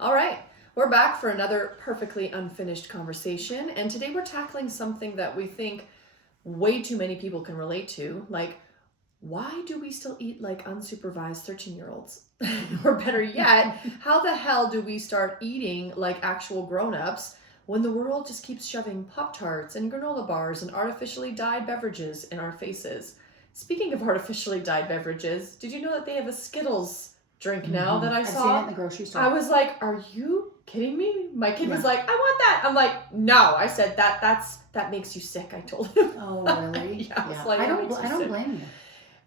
All right, we're back for another perfectly unfinished conversation, and today we're tackling something that we think way too many people can relate to. Like, why do we still eat like unsupervised 13-year-olds? Or better yet, how the hell do we start eating like actual grown-ups when the world just keeps shoving Pop Tarts and granola bars and artificially dyed beverages in our faces? Speaking of artificially dyed beverages, did you know that they have a Skittles drink now that I I've saw? seen it in the grocery store. I was like, "Are you kidding me?" My kid was like, "I want that." I'm like, "No." I said, that makes you sick." I told him. Oh, really? Yeah, Yeah. like, I it don't. makes you I don't sick. blame you.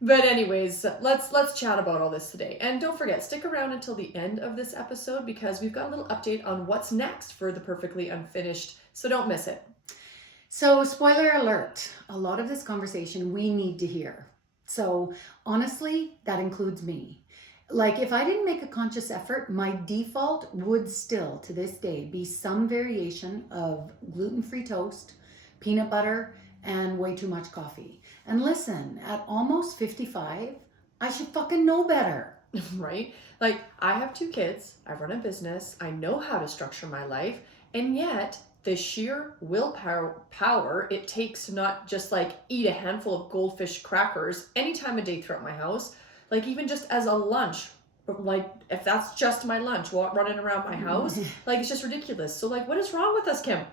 But anyways, let's chat about all this today. And don't forget, stick around until the end of this episode because we've got a little update on what's next for the Perfectly Unfinished. So don't miss it. So, spoiler alert: a lot of this conversation we need to hear. So, honestly, that includes me. Like, if I didn't make a conscious effort, my default would still, to this day, be some variation of gluten-free toast, peanut butter, and way too much coffee. And listen, at almost 55, I should fucking know better. Right? Like, I have 2 kids, I run a business, I know how to structure my life, and yet the sheer willpower it takes to not just like eat a handful of goldfish crackers any time of day throughout my house, like even just as a lunch, like if that's just my lunch, running around my house, like it's just ridiculous. So like, what is wrong with us, Kim?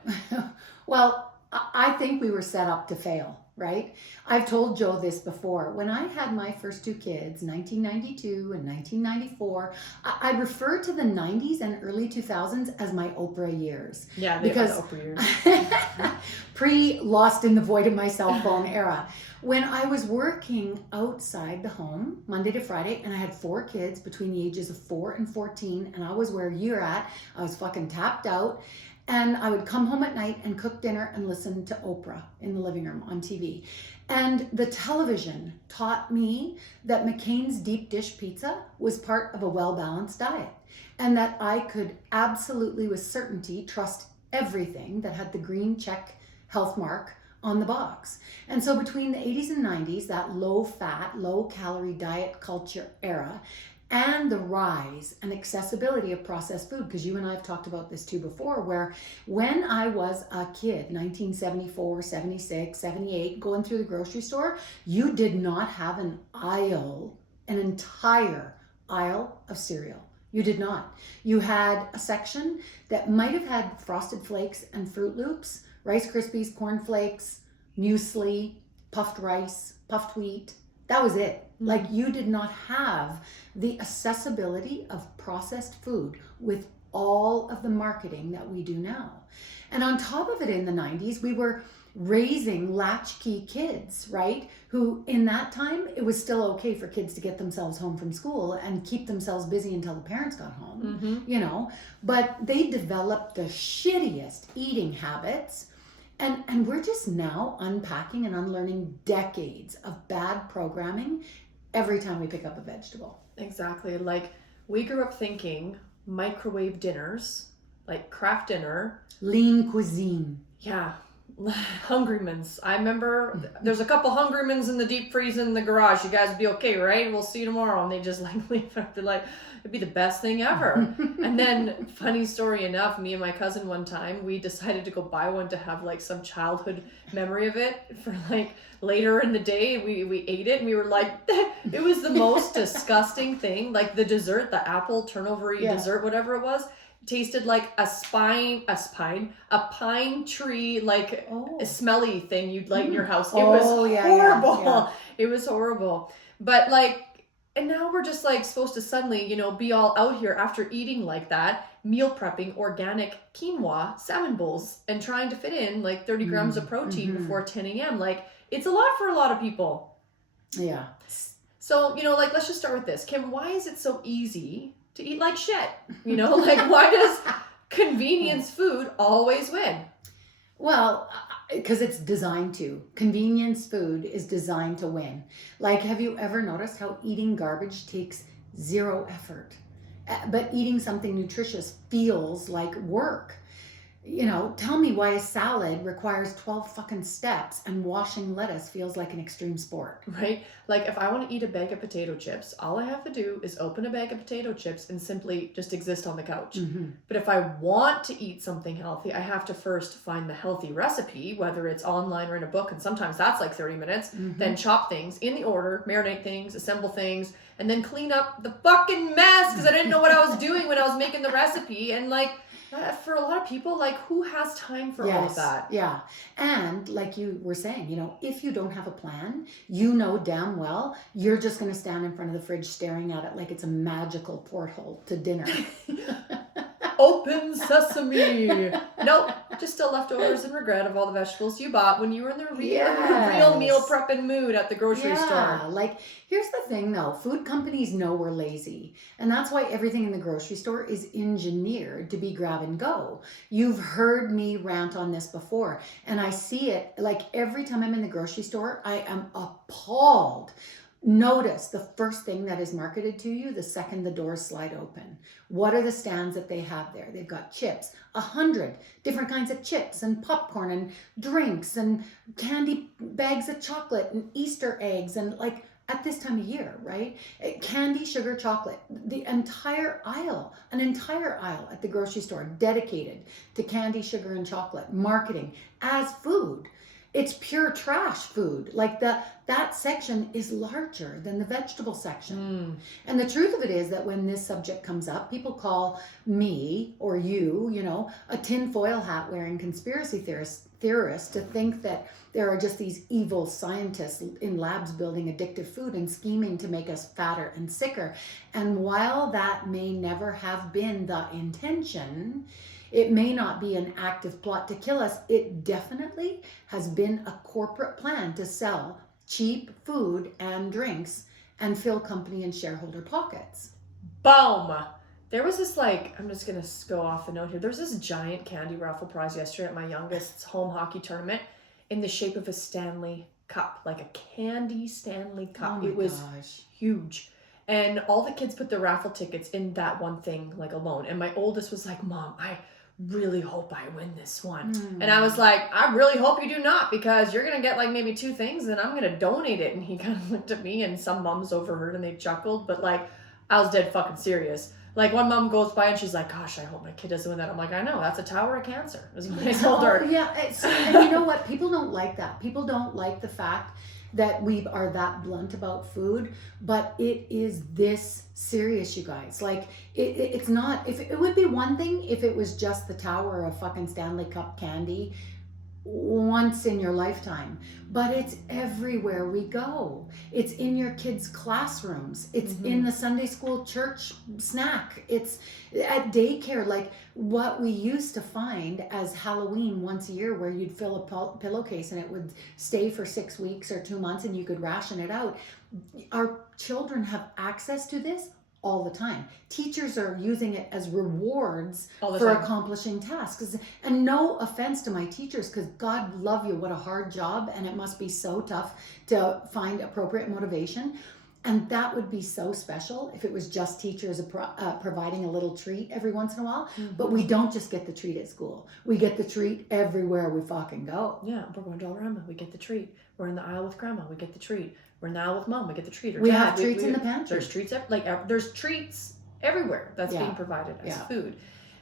Well, I think we were set up to fail, right? I've told Joe this before. When I had my first 2 kids, 1992 and 1994, I refer to the 90s and early 2000s as my Oprah years. Yeah, they because are the Oprah years. Pre-lost in the void of my cell phone era. When I was working outside the home Monday to Friday, and I had 4 kids between the ages of 4 and 14, and I was where you're at. I was fucking tapped out. And I would come home at night and cook dinner and listen to Oprah in the living room on TV. And the television taught me that McCain's deep dish pizza was part of a well-balanced diet, and that I could absolutely with certainty trust everything that had the green check health mark on the box. And so between the 80s and 90s, that low-fat, low-calorie diet culture era, and the rise and accessibility of processed food, because you and I have talked about this too before, where when I was a kid, 1974, 76, 78, going through the grocery store, you did not have an entire aisle of cereal. You did not. You had a section that might have had Frosted Flakes and Fruit Loops, Rice Krispies, Corn Flakes, muesli, puffed rice, puffed wheat. That was it. Like, you did not have the accessibility of processed food with all of the marketing that we do now. And on top of it, in the 90s, we were raising latchkey kids, right? Who in that time, it was still okay for kids to get themselves home from school and keep themselves busy until the parents got home, you know, but they developed the shittiest eating habits. And we're just now unpacking and unlearning decades of bad programming every time we pick up a vegetable. Exactly. Like, we grew up thinking microwave dinners, like Kraft dinner. Lean cuisine. Yeah. Hungrymans. I remember there's a couple Hungrymans in the deep freeze in the garage. You guys be okay, right? We'll see you tomorrow. And they just like leave after like, it'd be the best thing ever. And then, funny story enough, me and my cousin one time, we decided to go buy one to have like some childhood memory of it for like later in the day. We ate it and we were like, it was the most disgusting thing. Like the dessert, the apple turnover-y dessert, whatever it was, tasted like a pine tree, like a smelly thing you'd light in your house. It was horrible. Yeah. It was horrible. But like, and now we're just like supposed to suddenly, you know, be all out here after eating like that, meal prepping organic quinoa salmon bowls and trying to fit in like 30 grams of protein before 10 a.m. Like, it's a lot for a lot of people. Yeah. So, you know, like, let's just start with this. Kim, why is it so easy to eat like shit? You know, like, why does convenience food always win? Well, because it's designed to. Convenience food is designed to win. Like, have you ever noticed how eating garbage takes zero effort? But eating something nutritious feels like work. Tell me why a salad requires 12 fucking steps and washing lettuce feels like an extreme sport. Right? Like if I want to eat a bag of potato chips, all I have to do is open a bag of potato chips and simply just exist on the couch. Mm-hmm. But if I want to eat something healthy, I have to first find the healthy recipe, whether it's online or in a book, and sometimes that's like 30 minutes, Mm-hmm. then chop things in the order, marinate things, assemble things, and then clean up the fucking mess because I didn't know what I was doing when I was making the recipe. And like, for a lot of people, like, who has time for all of that? Yeah. And like you were saying, if you don't have a plan, you know damn well you're just going to stand in front of the fridge staring at it like it's a magical porthole to dinner. Open sesame. Nope, just still leftovers and regret of all the vegetables you bought when you were in the real meal prepping mood at the grocery store. Like, here's the thing though, food companies know we're lazy, and that's why everything in the grocery store is engineered to be grab and go. You've heard me rant on this before, and I see it like every time I'm in the grocery store, I am appalled. Notice the first thing that is marketed to you the second the doors slide open. What are the stands that they have there? They've got chips, 100 different kinds of chips and popcorn and drinks and candy bags of chocolate and Easter eggs and like at this time of year, right? Candy, sugar, chocolate, the entire aisle, an entire aisle at the grocery store dedicated to candy, sugar, and chocolate, marketing as food. It's pure trash food. Like that section is larger than the vegetable section. And the truth of it is that when this subject comes up, people call me or you, a tinfoil hat wearing conspiracy theorist to think that there are just these evil scientists in labs building addictive food and scheming to make us fatter and sicker. And while that may never have been the intention, it may not be an active plot to kill us. It definitely has been a corporate plan to sell cheap food and drinks and fill company and shareholder pockets. Boom! There was this I'm just going to go off the note here. There was this giant candy raffle prize yesterday at my youngest's home hockey tournament in the shape of a Stanley Cup, like a candy Stanley Cup. It was huge. And all the kids put their raffle tickets in that one thing alone. And my oldest was like, Mom, I really hope I win this one. And I was like, I really hope you do not, because you're gonna get maybe 2 things and I'm gonna donate it. And he kind of looked at me and some moms overheard and they chuckled, but I was dead fucking serious. One mom goes by and she's like, gosh, I hope my kid doesn't win that. I'm like, I know, that's a tower of cancer is what I told her. And you know what, people don't like that. People don't like the fact that we are that blunt about food, but it is this serious, you guys. It's not, if it would be one thing if it was just the tower of fucking Stanley Cup candy once in your lifetime, but it's everywhere we go. It's in your kids' classrooms. It's in the Sunday school church snack. It's at daycare, what we used to find as Halloween once a year, where you'd fill a pillowcase and it would stay for 6 weeks or 2 months and you could ration it out. Our children have access to this all the time. Teachers are using it as rewards for accomplishing tasks. And no offense to my teachers, because God love you, what a hard job, and it must be so tough to find appropriate motivation. And that would be so special if it was just teachers providing a little treat every once in a while. But we don't just get the treat at school. We get the treat everywhere we fucking go. Yeah, we're going to Dollarama, we get the treat. We're in the aisle with grandma, we get the treat. We're in the aisle with mom, we get the treat. Or we have treats in the pantry. There's treats, there's treats everywhere that's being provided as food.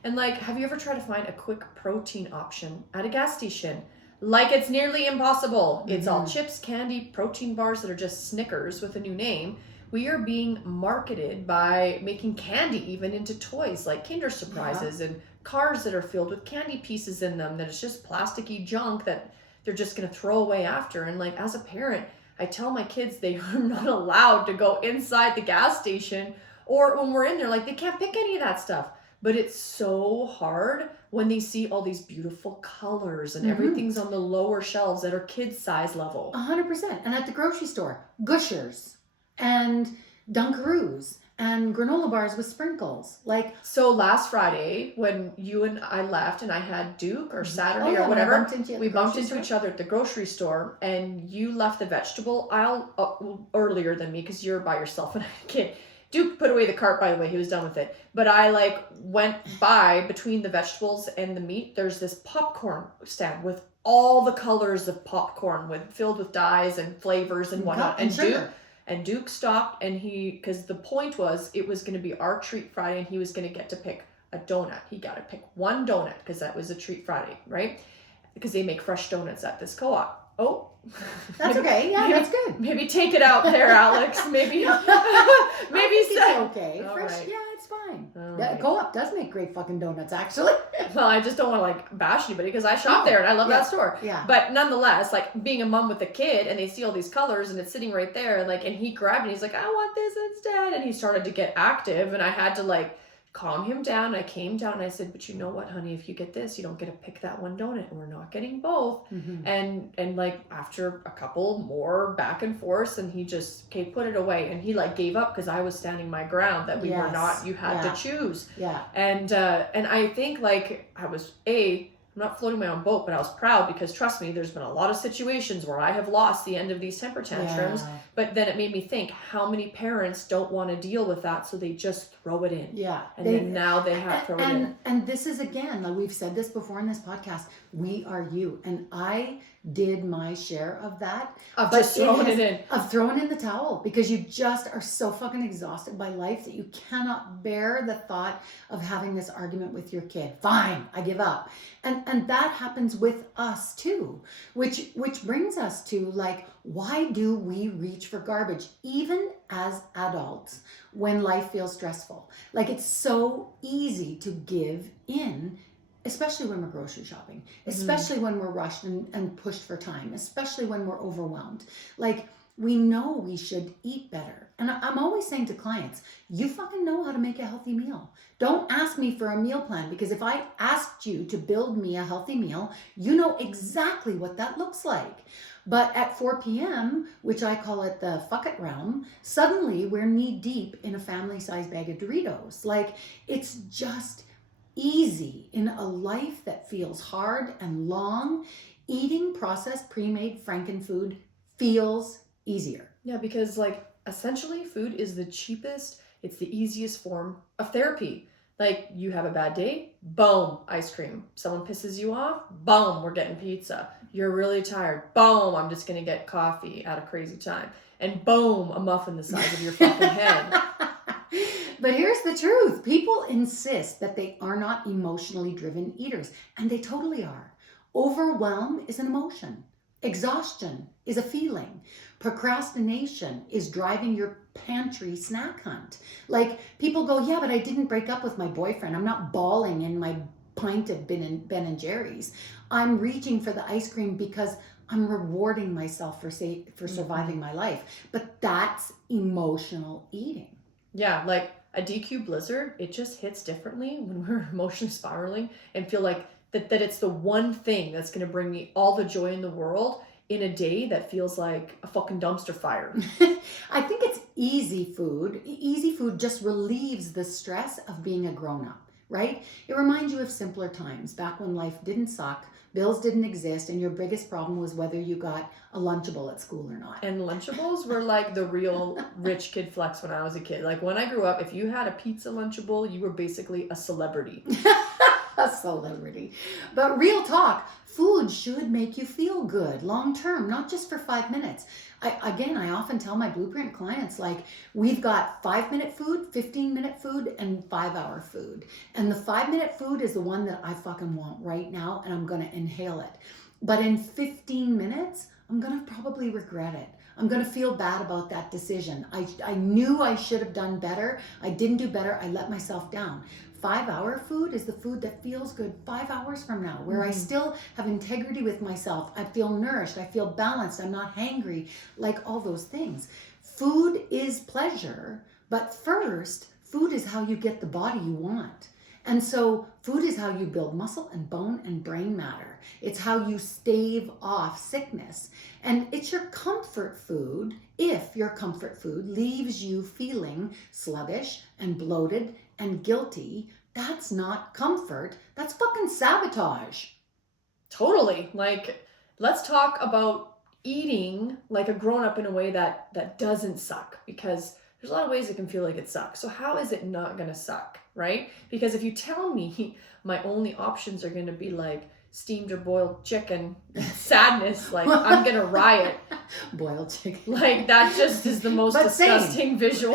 And have you ever tried to find a quick protein option at a gas station? It's nearly impossible. It's all chips, candy, protein bars that are just Snickers with a new name. We are being marketed by making candy even into toys like Kinder Surprises and cars that are filled with candy pieces in them that it's just plasticky junk that they're just going to throw away after. And as a parent, I tell my kids they are not allowed to go inside the gas station, or when we're in there, they can't pick any of that stuff. But it's so hard when they see all these beautiful colors and everything's on the lower shelves that are kids' size level. 100%. And at the grocery store, Gushers and Dunkaroos and granola bars with sprinkles. So last Friday, when you and I left and I had Duke, or Saturday or whatever, we bumped into each other at the grocery store, and you left the vegetable aisle earlier than me because you're by yourself and I had a kid. Duke put away the cart, by the way. He was done with it. But I like went by between the vegetables and the meat. There's this popcorn stand with all the colors of popcorn filled with dyes and flavors and whatnot. And sugar. Duke stopped, and because the point was it was going to be our treat Friday, and he was going to get to pick a donut. He got to pick one donut because that was a treat Friday, right? Because they make fresh donuts at this co-op. Oh, that's okay. Yeah, that's good. Maybe take it out there, Alex. Maybe it's okay. All Fresh, right. yeah, it's fine. All The right. co-op does make great fucking donuts, actually. Well, I just don't want to like bash anybody because I shop there and I love that store. Yeah. But nonetheless, like being a mom with a kid and they see all these colors and it's sitting right there, and he grabbed it and he's like, I want this instead. And he started to get active and I had to like calm him down. I came down and I said, but you know what, honey, if you get this, you don't get to pick that one donut, and we're not getting both. Mm-hmm. And like after a couple more back and forth, and he just, okay, put it away. And he like gave up because I was standing my ground that we were not, you had to choose. Yeah. And I think like I was I'm not floating my own boat, but I was proud because trust me, there's been a lot of situations where I have lost the end of these temper tantrums. Yeah. But then it made me think, how many parents don't want to deal with that, so they just throw it in. Yeah. And then now they have to throw it in. And this is, again, like we've said this before in this podcast, we are you. And I did my share of that. Of just throwing it in. Of throwing in the towel, because you just are so fucking exhausted by life that you cannot bear the thought of having this argument with your kid. Fine, I give up. And that happens with us too, which brings us to like, why do we reach for garbage even as adults when life feels stressful? Like, it's so easy to give in, especially when we're grocery shopping, especially when we're rushed and pushed for time, especially when we're overwhelmed. Like, we know we should eat better. And I'm always saying to clients, you fucking know how to make a healthy meal. Don't ask me for a meal plan, because if I asked you to build me a healthy meal, you know exactly what that looks like. But at 4 p.m., which I call it the fuck it realm, suddenly we're knee deep in a family-sized bag of Doritos. Like, it's just easy in a life that feels hard and long. Eating processed, pre-made Frankenfood feels easier. Yeah, because like essentially food is the cheapest, it's the easiest form of therapy. Like, you have a bad day, boom, ice cream. Someone pisses you off, boom, we're getting pizza. You're really tired, boom, I'm just gonna get coffee at a crazy time. And boom, a muffin the size of your fucking head. But here's the truth. People insist that they are not emotionally driven eaters, and they totally are. Overwhelm is an emotion. Exhaustion is a feeling. Procrastination is driving your pantry snack hunt. Like, people go, yeah, but I didn't break up with my boyfriend. I'm not bawling in my pint of Ben and Jerry's. I'm reaching for the ice cream because I'm rewarding myself for surviving my life. But that's emotional eating. Yeah, like a DQ blizzard, it just hits differently when we're emotionally spiraling and feel like that it's the one thing that's going to bring me all the joy in the world in a day that feels like a fucking dumpster fire. I think it's easy food. Easy food just relieves the stress of being a grown-up, right? It reminds you of simpler times, back when life didn't suck, bills didn't exist, and your biggest problem was whether you got a Lunchable at school or not. And Lunchables were like the real rich kid flex when I was a kid. Like, when I grew up, if you had a pizza Lunchable, you were basically a celebrity. A celebrity. But real talk, food should make you feel good long term, not just for 5 minutes. I often tell my Blueprint clients, like, we've got 5-minute food, 15-minute food, and 5-hour food. And the 5-minute food is the one that I fucking want right now, and I'm going to inhale it. But in 15 minutes, I'm going to probably regret it. I'm going to feel bad about that decision. I knew I should have done better. I didn't do better. I let myself down. 5-hour food is the food that feels good 5 hours from now, where I still have integrity with myself. I feel nourished. I feel balanced. I'm not hangry, like all those things. Food is pleasure, but first, food is how you get the body you want. And so food is how you build muscle and bone and brain matter. It's how you stave off sickness. And it's your comfort food if your comfort food leaves you feeling sluggish and bloated and guilty. That's not comfort. That's fucking sabotage. Totally. Like, let's talk about eating like a grown-up in a way that doesn't suck, because there's a lot of ways it can feel like it sucks. So how is it not going to suck, right? Because if you tell me my only options are going to be like steamed or boiled chicken, sadness, like I'm going to riot. Boiled chicken. Like that just is the most disgusting visual.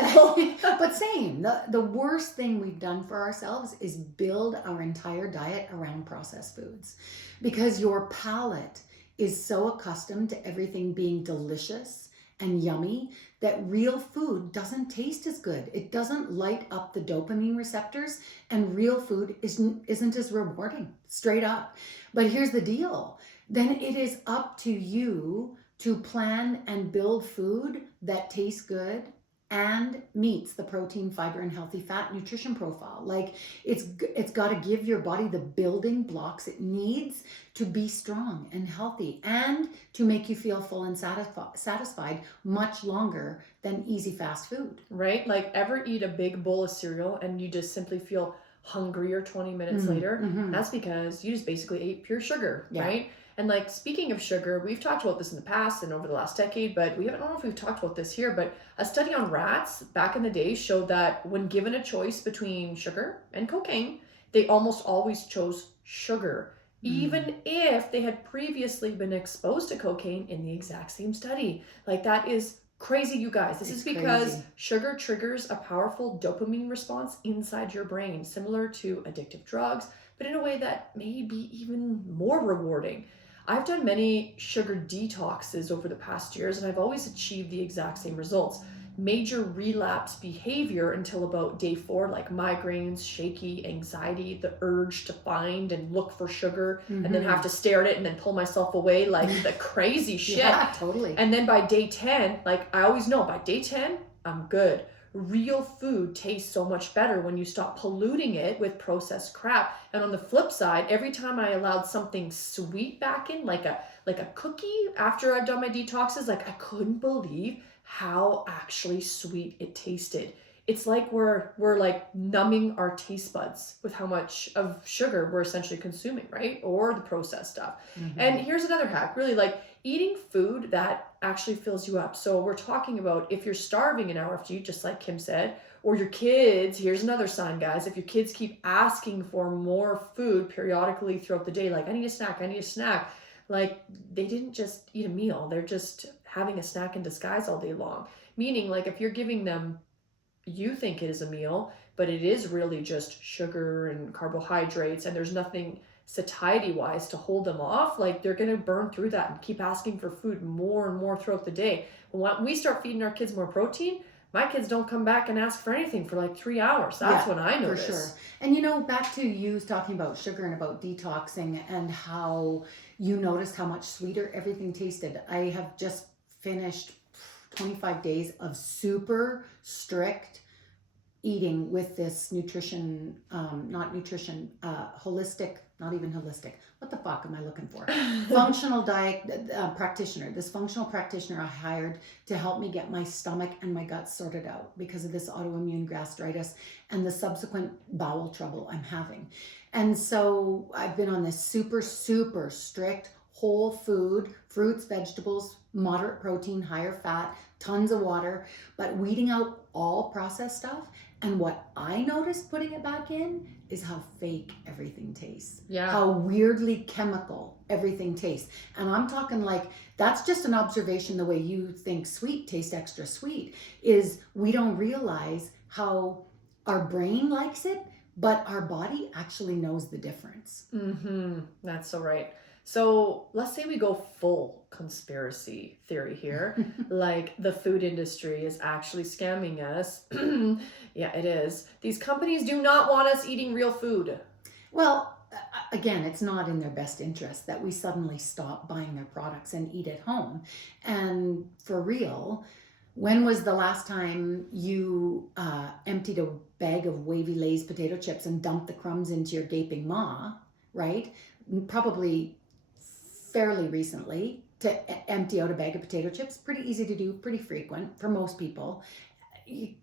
But same. The worst thing we've done for ourselves is build our entire diet around processed foods, because your palate is so accustomed to everything being delicious and yummy that real food doesn't taste as good. It doesn't light up the dopamine receptors, and real food isn't as rewarding, straight up. But here's the deal. Then it is up to you to plan and build food that tastes good and meets the protein, fiber, and healthy fat nutrition profile. Like it's got to give your body the building blocks it needs to be strong and healthy, and to make you feel full and satisfied much longer than easy fast food. Right? Like ever eat a big bowl of cereal and you just simply feel hungrier 20 minutes later? That's because you just basically ate pure sugar, right? And like, speaking of sugar, we've talked about this in the past and over the last decade, but I don't know if we've talked about this here, but a study on rats back in the day showed that when given a choice between sugar and cocaine, they almost always chose sugar, even if they had previously been exposed to cocaine in the exact same study. Like that is crazy, you guys. This is because sugar triggers a powerful dopamine response inside your brain, similar to addictive drugs, but in a way that may be even more rewarding. I've done many sugar detoxes over the past years, and I've always achieved the exact same results. Major relapse behavior until about day 4, like migraines, shaky, anxiety, the urge to find and look for sugar, and then have to stare at it and then pull myself away, like the crazy shit. Yeah, totally. And then by day 10, like I always know, by day 10, I'm good. Real food tastes so much better when you stop polluting it with processed crap. And on the flip side, every time I allowed something sweet back in, like a cookie after I've done my detoxes, like I couldn't believe how actually sweet it tasted. It's like we're like numbing our taste buds with how much of sugar we're essentially consuming, right? Or the processed stuff. And here's another hack, really, like eating food that actually fills you up. So we're talking about if you're starving an hour after you eat, just like Kim said, or your kids, here's another sign, guys. If your kids keep asking for more food periodically throughout the day, like I need a snack, like they didn't just eat a meal. They're just having a snack in disguise all day long. Meaning, like if you're giving them, you think it is a meal, but it is really just sugar and carbohydrates, and there's nothing satiety wise to hold them off, like they're going to burn through that and keep asking for food more and more throughout the day. When we start feeding our kids more protein, my kids don't come back and ask for anything for like 3 hours. That's when I notice. For sure. And back to you talking about sugar and about detoxing and how you noticed how much sweeter everything tasted. I have just finished 25 days of super strict eating with this nutrition, holistic, not even holistic. What the fuck am I looking for? Functional diet practitioner. This functional practitioner I hired to help me get my stomach and my gut sorted out because of this autoimmune gastritis and the subsequent bowel trouble I'm having. And so I've been on this super, super strict whole food, fruits, vegetables, moderate protein, higher fat, tons of water, but weeding out all processed stuff. And what I noticed putting it back in is how fake everything tastes. Yeah. How weirdly chemical everything tastes. And I'm talking like, that's just an observation the way you think sweet tastes extra sweet, is we don't realize how our brain likes it, but our body actually knows the difference. That's so right. So let's say we go full conspiracy theory here, like the food industry is actually scamming us. Yeah, it is. These companies do not want us eating real food. Well, again, it's not in their best interest that we suddenly stop buying their products and eat at home. And for real, when was the last time you emptied a bag of wavy Lay's potato chips and dumped the crumbs into your gaping maw, right? Probably fairly recently. To empty out a bag of potato chips, pretty easy to do, pretty frequent for most people.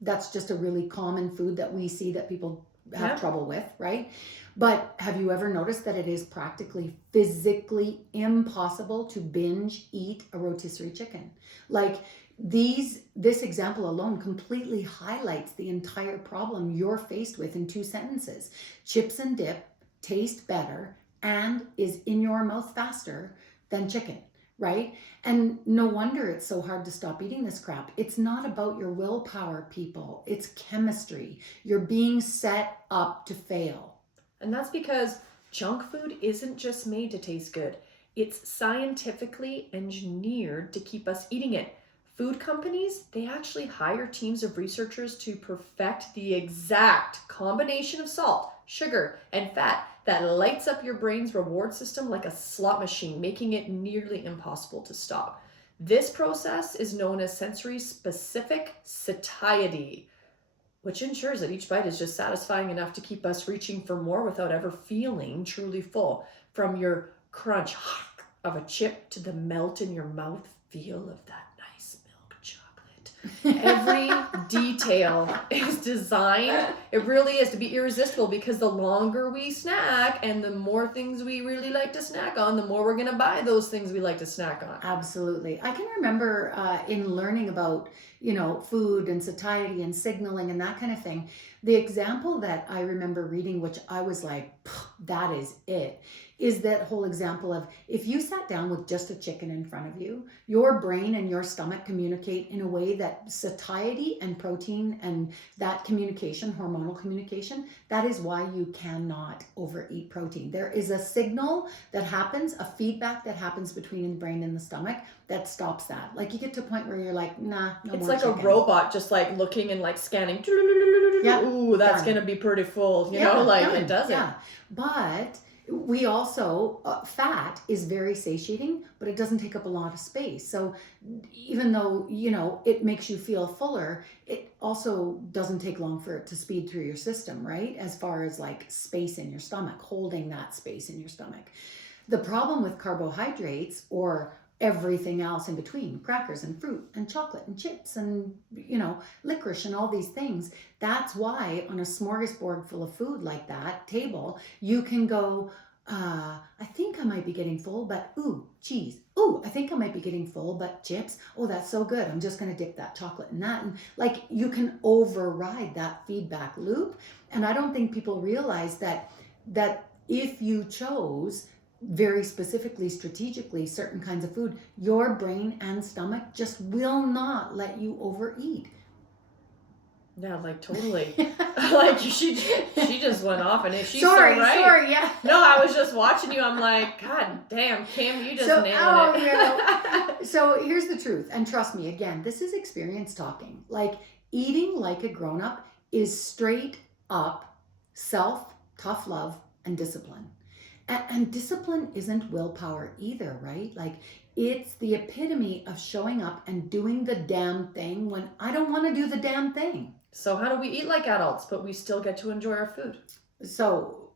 That's just a really common food that we see that people have trouble with, right? But have you ever noticed that it is practically physically impossible to binge eat a rotisserie chicken? Like, This example alone completely highlights the entire problem you're faced with in 2 sentences. Chips and dip taste better and is in your mouth faster than chicken, right? And no wonder it's so hard to stop eating this crap. It's not about your willpower, people. It's chemistry. You're being set up to fail. And that's because junk food isn't just made to taste good. It's scientifically engineered to keep us eating it. Food companies, they actually hire teams of researchers to perfect the exact combination of salt, sugar, and fat that lights up your brain's reward system like a slot machine, making it nearly impossible to stop. This process is known as sensory-specific satiety, which ensures that each bite is just satisfying enough to keep us reaching for more without ever feeling truly full. From your crunch of a chip to the melt in your mouth feel of that nice milk chocolate. Every detail is designed, it really is, to be irresistible, because the longer we snack and the more things we really like to snack on, the more we're going to buy those things we like to snack on. Absolutely. I can remember in learning about, food and satiety and signaling and that kind of thing, the example that I remember reading, which I was like, that is it, is that whole example of if you sat down with just a chicken in front of you, your brain and your stomach communicate in a way that satiety and protein and that communication, hormonal communication, that is why you cannot overeat protein. There is a signal that happens, a feedback that happens between the brain and the stomach that stops that. Like you get to a point where you're like, nah, no It's more like chicken. a robot just like looking and like scanning. Yeah. Ooh, that's Done. going to be pretty full. You Yeah, know, like done. it doesn't. Yeah. But we also, fat is very satiating, but it doesn't take up a lot of space. So even though, it makes you feel fuller, it also doesn't take long for it to speed through your system, right? As far as like space in your stomach, holding that space in your stomach. The problem with carbohydrates or everything else in between, crackers and fruit and chocolate and chips and, licorice and all these things. That's why on a smorgasbord full of food like that table, you can go, I think I might be getting full, but ooh, cheese. Ooh, I think I might be getting full, but chips. Oh, that's so good. I'm just going to dip that chocolate in that. And like you can override that feedback loop. And I don't think people realize that if you chose very specifically, strategically, certain kinds of food, your brain and stomach just will not let you overeat. Yeah, like totally. Like she just went off, and she's sorry, so right. Sorry, yeah. No, I was just watching you. I'm like, God damn, Kim, you just nailed it. Yeah. So here's the truth, and trust me, again, this is experience talking. Like eating like a grown-up is straight up tough love, and discipline. And discipline isn't willpower either, right? Like it's the epitome of showing up and doing the damn thing when I don't want to do the damn thing. So how do we eat like adults, but we still get to enjoy our food? So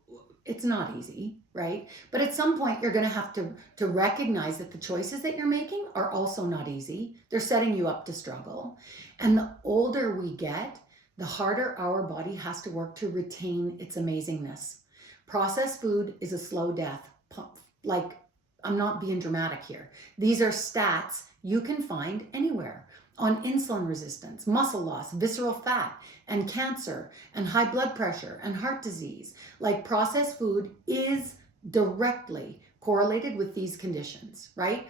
it's not easy, right? But at some point you're going to have to recognize that the choices that you're making are also not easy. They're setting you up to struggle. And the older we get, the harder our body has to work to retain its amazingness. Processed food is a slow death. Like, I'm not being dramatic here. These are stats you can find anywhere on insulin resistance, muscle loss, visceral fat, and cancer, and high blood pressure, and heart disease. Like, processed food is directly correlated with these conditions, right?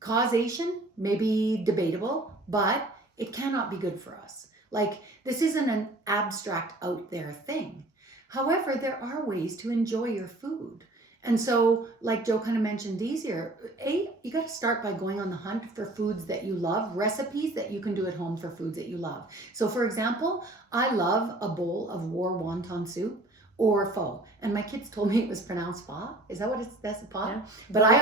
Causation may be debatable, but it cannot be good for us. Like, this isn't an abstract out there thing. However, there are ways to enjoy your food. And so, like Joe kind of mentioned easier, you got to start by going on the hunt for foods that you love, recipes that you can do at home for foods that you love. So for example, I love a bowl of war wonton soup or pho. And my kids told me it was pronounced pho. Is that what it's, that's pho? Yeah. But I